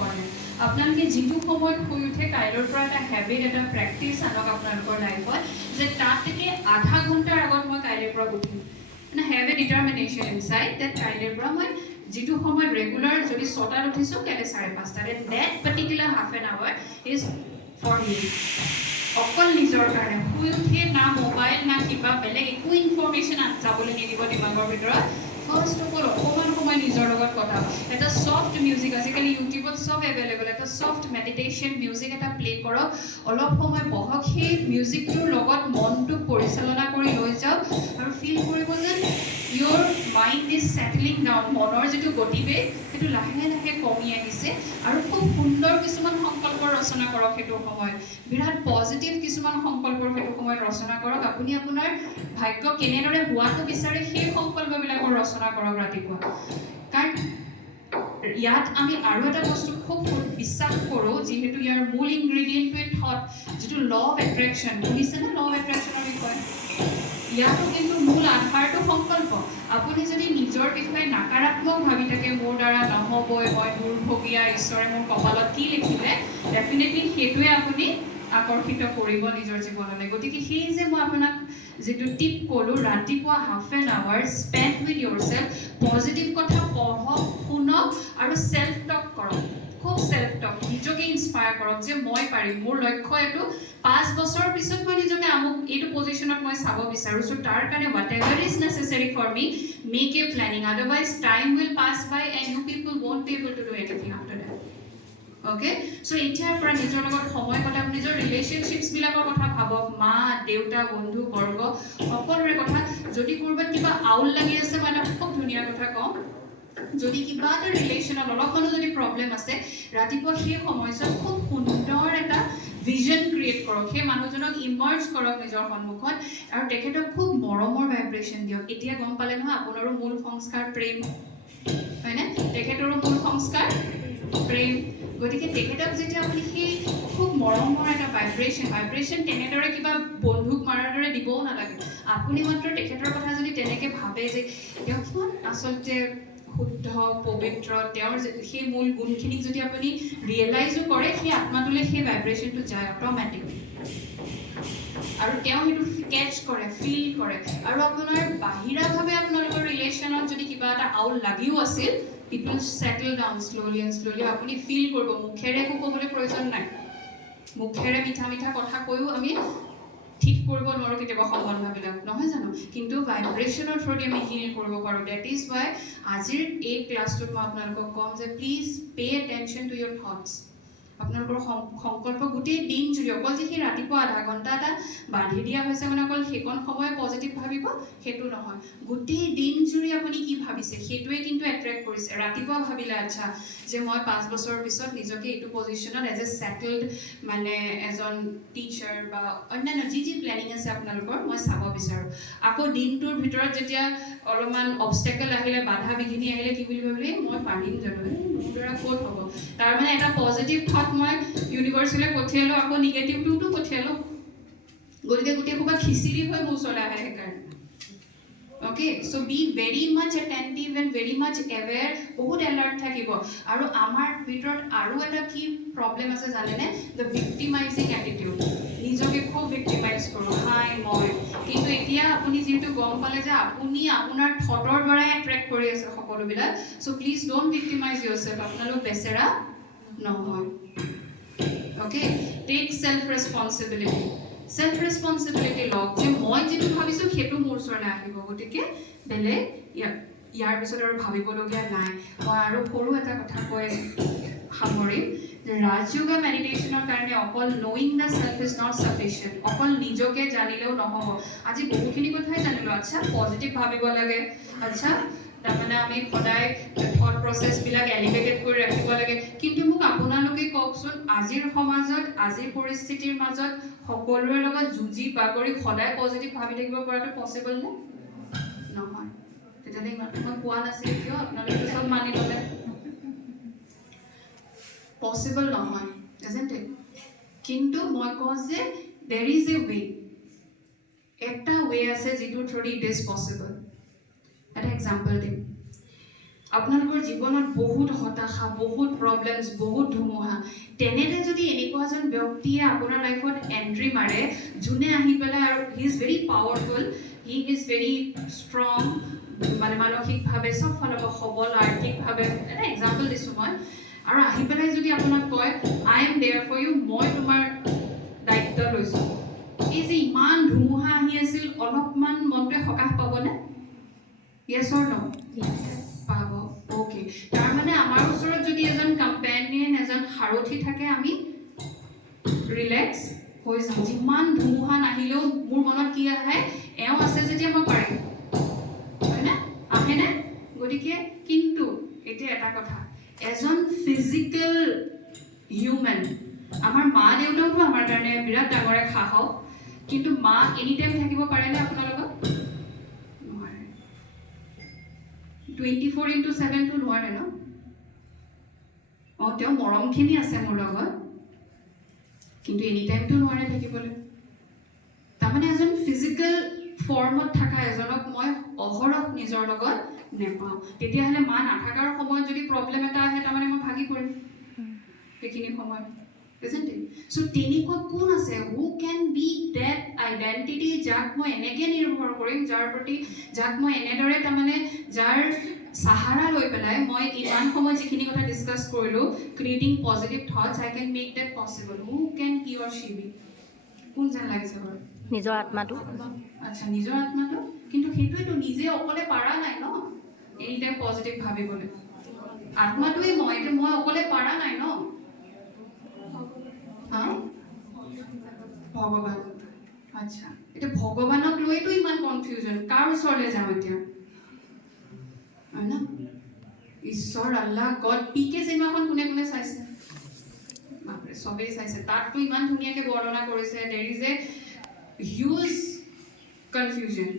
Important আপোনালোকে যিটো সময়ত শুই উঠে কাইলৈৰ পৰা এটা হেবিট এটা প্ৰেক্টিছ আনক আপোনালোকৰ লাইফত যে তাতকে আধা ঘণ্টাৰ আগত মই কাইলৈৰ পৰা উঠিম মানে have a determination inside that কাইলৈৰ পৰা মই যিটো সময়ত ৰেগুলাৰ যদি 6টাত উঠিছোঁ কাইলৈ 5:30 and that particular half an hour is for me অকল নিজৰ কাৰণে শুই উঠিয়ে না মোবাইল না কিবা বেলেগ একো ইনফৰ্মেশ্যন যাবলৈ নিদিব দিমাগৰ ভিতৰত ফাৰ্ষ্ট অফ অল অকণমান সময় নিজৰ লগত কটাওক এটা ছফ্ট মিউজিক আজিকালি ইউটিউবত চব এভেইলেবল এটা ছফ্ট মেডিটেশ্যন মিউজিক এটা প্লে কৰক অলপ সময় বহক সেই মিউজিকটোৰ লগত মনটোক পৰিচালনা কৰি লৈ যাওক আৰু ফিল কৰিব যেন ইয়'ৰ মাইণ্ড ইজ ছেটেলিং ডাউন মনৰ যিটো গতিবেগ সেইটো লাহে লাহে কমি আহিছে আৰু খুব সুন্দৰ কিছুমান সংকল্প ৰচনা কৰক সেইটো সময়ত বিৰাট পজিটিভ কিছুমান সংকল্পৰ সেইটো সময়ত ৰচনা কৰক আপুনি আপোনাৰ ভাগ্য কেনেদৰে হোৱাটো বিচাৰে সেই সংকল্পবিলাকৰ ৰচনা কৰক ৰাতিপুৱা কাৰণ ইয়াত আমি আৰু এটা বস্তু খুব বিশ্বাস কৰোঁ যিহেতু ইয়াৰ মূল ইনগ্ৰেডিয়েণ্টটোৱে থট যিটো ল অফ এট্ৰেকশ্যন শুনিছেনে ল অফ এট্ৰেকশ্যনৰ বিষয়ে ইয়াতো কিন্তু মূল আধাৰটো সংকল্প আপুনি যদি নিজৰ বিষয়ে নাকাৰাত্মক ভাবি থাকে মোৰ দ্বাৰা নহ'বই মই দুৰ্ভগীয়া ঈশ্বৰে মোৰ কপালত কি লিখিলে ডেফিনেটলি সেইটোৱে আপুনি আকৰ্ষিত কৰিব নিজৰ জীৱনলৈ গতিকে সেই যে মই আপোনাক যিটো টিপ ক'লোঁ ৰাতিপুৱা half an hour spend with your self positive কথা পঢ়ক শুনক আৰু চেল্ফ টক কৰক খুব চেল্ফ টক নিজকে ইনস্পায়াৰ কৰক যে মই পাৰিম মোৰ লক্ষ্য এইটো 5 বছৰৰ পিছত মই নিজকে আমুক এইটো পজিশ্যনত মই চাব বিচাৰোঁ চ' তাৰ কাৰণে whatever is necessary for me make a planning otherwise time will pass by and you people won't be able to do anything after that. Okay so' এতিয়াৰ পৰা নিজৰ লগত সময় কটাওক নিজৰ ৰিলেশ্যনশ্বিপছবিলাকৰ কথা ভাবক মা দেউতা বন্ধু বৰ্গ সকলোৰে কথা যদি ক'ৰবাত কিবা আউল লাগি আছে মই এটা খুব ধুনীয়া কথা কওঁ যদি কিবা এটা ৰিলেশ্যনত অলপমানো যদি প্ৰব্লেম আছে ৰাতিপুৱা সেই সময়ছোৱাত খুব সুন্দৰ এটা ভিজন ক্ৰিয়েট কৰক সেই মানুহজনক ইমাৰ্জ কৰক নিজৰ সন্মুখত আৰু তেখেতক খুব মৰমৰ ভাইব্ৰেশ্যন দিয়ক এতিয়া গম পালে নহয় আপোনাৰো মূল সংস্কাৰ প্ৰেম হয়নে তেখেতৰো মূল সংস্কাৰ প্ৰেম গতিকে তেখেতক যেতিয়া আপুনি সেই খুব মৰমৰ এটা ভাইব্ৰেশ্যন তেনেদৰে কিবা বন্ধুক মাৰাৰ দৰে দিবও নালাগে আপুনি মাত্ৰ তেখেতৰ কথা যদি তেনেকৈ ভাবে যে তেওঁ কিমান আচলতে শুদ্ধ পবিত্ৰ তেওঁৰ সেই মূল গুণখিনিক যদি আপুনি ৰিয়েলাইজো কৰে সেই আত্মাটোলৈ সেই ভাইব্ৰেশ্যনটো যায় অট'মেটিকলি আৰু তেওঁ সেইটো কেটচ কৰে ফিল কৰে আৰু আপোনাৰ বাহিৰাভাৱে আপোনালোকৰ ৰিলেশ্যনত যদি কিবা এটা আউল লাগিও আছিল it will settle down slowly and slowly আপুনি ফিল কৰিব মুখেৰে একো ক'বলৈ প্ৰয়োজন নাই মুখেৰে মিঠা মিঠা কথা কৈও আমি ঠিক কৰিব নোৱাৰোঁ কেতিয়াবা সম্বন্ধবিলাক নহয় জানো কিন্তু ভাইব্ৰেশ্যনৰ থ্ৰুদি আমি হিল কৰিব পাৰোঁ ডেট ইজ ৱাই আজিৰ এই ক্লাছটোত মই আপোনালোকক ক'ম যে please pay attention to your thoughts আপোনালোকৰ সংকল্প গোটেই দিন জুৰি অকল যে সেই ৰাতিপুৱা আধা ঘণ্টা এটা বান্ধি দিয়া হৈছে মানে অকল সেইকণ সময় পজিটিভ ভাবিব সেইটো নহয় গোটেই দিন জুৰি আপুনি কি ভাবিছে সেইটোৱে কিন্তু এট্ৰেক্ট কৰিছে ৰাতিপুৱা ভাবিলে আচ্ছা যে মই 5 বছৰৰ পিছত নিজকে এইটো পজিশ্যনত এজ এ ছেটেলড মানে এজন টিচাৰ বা অন্যান্য যি প্লেনিং আছে আপোনালোকৰ মই চাব বিচাৰোঁ আকৌ দিনটোৰ ভিতৰত যেতিয়া অলপমান অবষ্টেকল আহিলে বাধা বিঘিনি আহিলে কি বুলি ভাবিলে মই পাৰিম জানো মোৰ দ্বাৰা ক'ত হ'ব তাৰমানে এটা পজিটিভ থট মই ইউনিভাৰ্চলৈ পঠিয়ালোঁ আকৌ নিগেটিভটোতো পঠিয়ালোঁ গতিকে গোটেই সোপা খিচিৰি হৈ মোৰ ওচৰলৈ আহে সেইকাৰণে okay so' be very much attentive and very much aware বহুত এলাৰ্ট থাকিব আৰু আমাৰ ভিতৰত আৰু এটা কি প্ৰব্লেম আছে জানেনে দ্য ভিক্টিমাইজিং এটিটিউড নিজকে খুব ভিক্টিমাইজ কৰোঁ হাই মই কিন্তু এতিয়া আপুনি যিহেতু গম পালে যে আপুনি আপোনাৰ থটৰ দ্বাৰাই এট্ৰেক্ট কৰি আছে সকলোবিলাক চ' প্লিজ ডোণ্ট ভিক্টিমাইজ ইয়'ৰছেল্ফ আপোনালোক বেচেৰা নহয় অ'কে টেক ছেল্ফ ৰেছপন্সিবিলিটি লওক যে মই যিটো ভাবিছোঁ সেইটো মোৰ ওচৰলৈ আহিব গতিকে বেলেগ ইয়াৰ পিছত আৰু ভাবিবলগীয়া নাই মই আৰু সৰু এটা কথা কৈ সামৰিম যে ৰাজ য়োগা মেডিটেশ্যনৰ কাৰণে অকল knowing the self is not sufficient অকল নিজকে জানিলেও নহ'ব আজি বহুখিনি কথাই জানিলোঁ আচ্ছা পজিটিভ ভাবিব লাগে আচ্ছা তাৰমানে আমি সদায় থট প্ৰচেছবিলাক এলিভেটেড কৰি ৰাখিব লাগে কিন্তু মোক আপোনালোকে কওকচোন আজিৰ সমাজত আজিৰ পৰিস্থিতিৰ মাজত সকলোৰে লগত যুঁজি বাগৰি সদায় পজিটিভ ভাবি থাকিব পৰাটো পচিবল নে নহয় তেতিয়াহ'লে ইমান মই কোৱা নাছিল কিয় আপোনালোকে চব মানি ল'লে পচিবল নহয় isn't it কিন্তু মই কওঁ যে there is a way এটা ৱে আছে যিটো থ্ৰুদি ইট ইজ পচিবল এটা এক্সাম্পল দিম আপোনালোকৰ জীৱনত বহুত হতাশা, বহুত প্ৰব্লেমছ, বহুত ধুমুহা, তেনেতে যদি এনেকুৱা এজন ব্যক্তিয়ে আপোনাৰ লাইফত এণ্ট্ৰি মাৰে, যোনে আহি পেলাই, আৰু he is very powerful, he is very strong, মানে মানসিকভাৱে চব ফালৰ পৰা সবল, আৰ্থিকভাৱে, এটা এক্সাম্পল দিছোঁ মই, আৰু আহি পেলাই যদি আপোনাক কয় I am there for you, মই তোমাৰ দায়িত্ব লৈছোঁ, এই যে ইমান ধুমুহা আহি আছিল, অলপমান মনটোৱে সকাহ পাবনে? য়েছ অৰ ন? পাব। অ'কে, তাৰমানে আমাৰ ওচৰত যদি এজন কম্পেনিয়ন, এজন সাৰথি থাকে, আমি ৰিলেক্স হৈ যাওঁ। যিমান ধুমুহা নাহিলেও মোৰ মনত কি আহে, এওঁ আছে যেতিয়া মই পাৰিম, হয়নে? আহেনে? গতিকে কিন্তু এতিয়া এটা কথা, এজন ফিজিকেল হিউমেন, আমাৰ মা দেউতাওতো আমাৰ কাৰণে বিৰাট ডাঙৰ এক সাহস, কিন্তু মা এনি টাইম থাকিব পাৰেনে আপোনাৰ লগত? 24/7 নোৱাৰে ন? তেওঁ মৰমখিনি আছে মোৰ লগত, কিন্তু এনি টাইমটো নোৱাৰে থাকিবলৈ। তাৰমানে এজন ফিজিকেল ফৰ্মত থকা এজনক মই অহৰহ নিজৰ লগত নেপাওঁ। তেতিয়াহ'লে মা নাথাকাৰ সময়ত যদি প্ৰব্লেম এটা আহে, তাৰমানে মই ভাগি পৰিম সেইখিনি সময়ত। চ' তেনেকুৱা কোন আছে? হু কেন বি ডেট আইডেণ্টিটি, যাক মই এনেকৈ নিৰ্ভৰ কৰিম, যাক মই এনেদৰে, তাৰমানে যাৰ সাহাৰা লৈ পেলাই মই ইমান সময় যিখিনি কথা ডিছকাছ কৰিলোঁ, creating positive thoughts, I can make that possible. Who can he or she be? কোন যেন লাগিছে বাৰু? নিজৰ আত্মাটো। আচ্ছা, নিজৰ আত্মাটো। কিন্তু সেইটোৱেতো নিজে অকলে পাৰা নাই ন এনি টাইম পজিটিভ ভাবিবলৈ। আত্মাটোৱে মই অকলে পাৰা নাই ন। ভগৱান। আচ্ছা, এতিয়া ভগৱানক লৈতো ইমান কনফিউজন, কাৰ ওচৰলৈ যাওঁ এতিয়া? হয় না? ঈশ্বৰ, আল্লাহ, গড। পিকে চিনেমাখন কোনে কোনে চাইছে? বাপৰে, চবেই চাইছে। তাততো ইমান ধুনীয়াকৈ বৰ্ণনা কৰিছে, দেৰ ইজ এ হিউজ কনফিউজন।